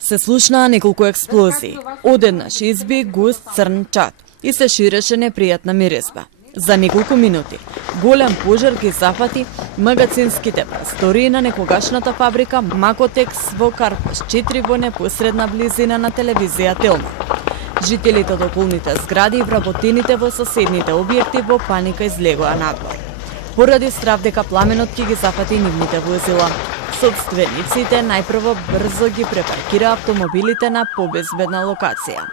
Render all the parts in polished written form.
Се слушнаа неколку експлозии. Одеднаш изби густ црн чад и се ширеше непријатна миризба. За неколку минути голем пожар ги зафати магазинските простории на некогашната фабрика Макотекс во Карпош 4 во непосредна близина на телевизија Телма. Жителите од околните згради и вработените во соседните објекти во паника излегоа надвор. Поради страв дека пламенот ќе ги зафати нивните возила, сопствениците најпрво брзо ги препаркираа автомобилите на побезбедна локација.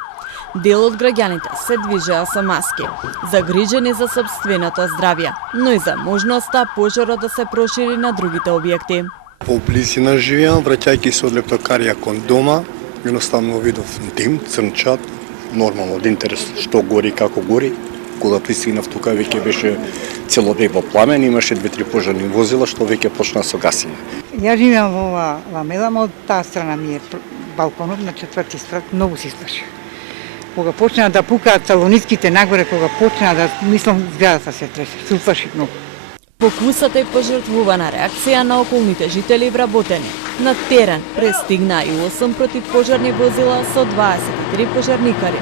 Дел од граѓаните се движеа со маски, загрижени за сопственото здравје, но и за можноста пожарот да се прошири на другите објекти. По близина живеам, враќајќи се од лептокарија кон дома, едноставно видов дим, црнчат, нормално од интерес што гори, како гори. Кога пристигнав тука веќе беше целодневно во пламен, имаше 2-3 пожарни возила што веќе почна со гасење. Ја живеам во ова ламела, од таа страна ми е балконот на 4-ти спрат, многу се исплаши. Кога почнаа да пукаат салоницките нагоре, кога почнаа да мислам зградата се тресе, се уплаши многу. Покусата и пожртвувана реакција на околните жители и вработени. На терен пристигнаа и 8 противпожарни возила со 23 пожарникари,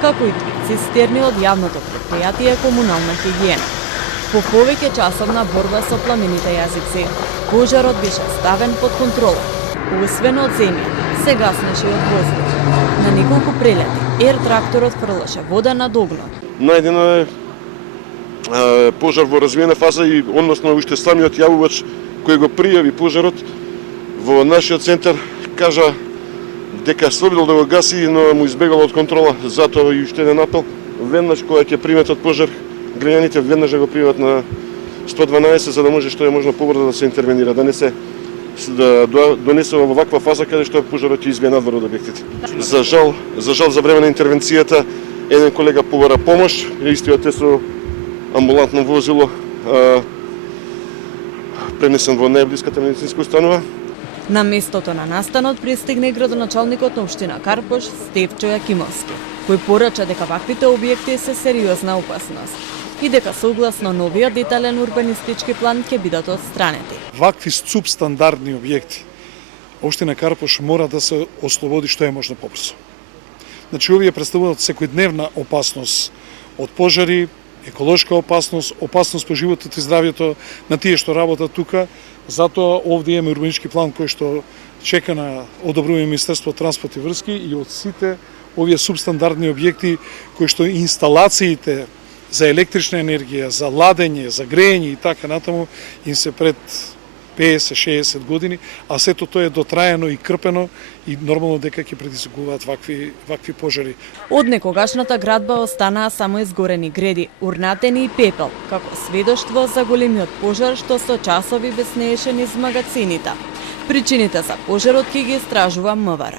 како и 3 цистерни од јавното предпријатие Комунална хигиена. По повеќе часовна борба со пламените јазици, пожарот беше ставен под контрола. Освен од земја, се гаснеше и од воздух. На неколку прелети, ер-тракторот фрлаше вода на доглон. Најдено е пожар во развиена фаза и односно уште самиот јавувач кој го пријави пожарот во нашиот центар кажа дека се обидел да го гаси, но му избегал од контрола, затоа и уште еден апел. Веднаш кога ќе приметот пожар, граѓаните веднаш да го пријават на 112 за да може што е можно побрзо да се интервенира, да не се донесе во ваква фаза каде што пожарот ќе избие надвор од објектите. За жал за време на интервенцијата еден колега побара помош, истиот е со амбулантно возило пренесен во најблиската медицинска установа. На местото на настанот пристигна и градоначалникот на општина Карпош Стефчо Јакимовски, кој порача дека ваквите објекти се сериозна опасност и дека согласно новиот детален урбанистички план ќе бидат отстранети. Вакви субстандардни објекти општина Карпош мора да се ослободи што е можно побрзо. Значи овие представуваат секојдневна опасност од пожари, еколошка опасност, опасност по животот и здравјето на тие што работат тука. Затоа овде имаме урбанички план кој што чека на одобрување Министерство транспорт и врски и од сите овие субстандардни објекти кои што инсталациите за електрична енергија, за ладење, за грејење и така натаму им се пред 50-60 години, а сето тоа е дотраено и крпено и нормално дека ќе предизвикуваат вакви пожари. Од некогашната градба останаа само изгорени греди, урнатени и пепел, како сведоштво за големиот пожар што со часови беснееше низ магазините. Причините за пожарот ќе ги истражува МВР.